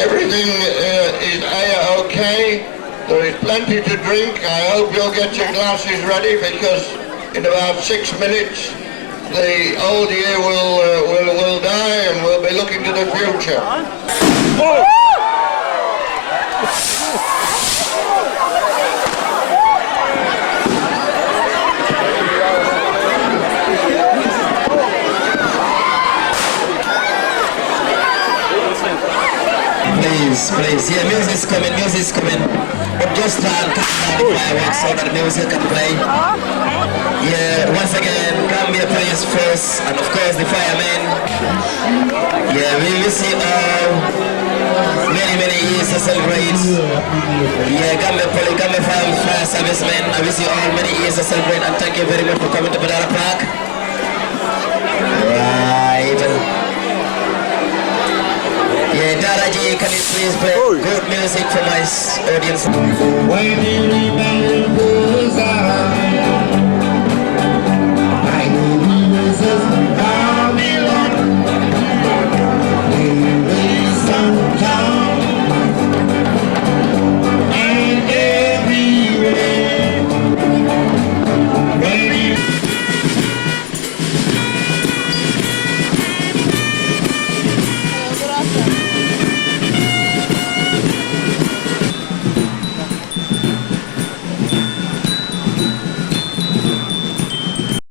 everything is okay. There is plenty to drink. I hope you'll get your glasses ready because in about 6 minutes the old year will die and we'll be looking to the future. Please, yeah, music's coming. But just try and cut down the fireworks so that the music can play. Yeah, once again, Gambia plays first, and of course the firemen. Yeah, we will see all many years to celebrate. Yeah, Gambia Fire Servicemen, I wish you all many years to celebrate, and thank you very much for coming to Badara Park. Right. Yeah, Daraji, can you please play good music for my audience? When you remember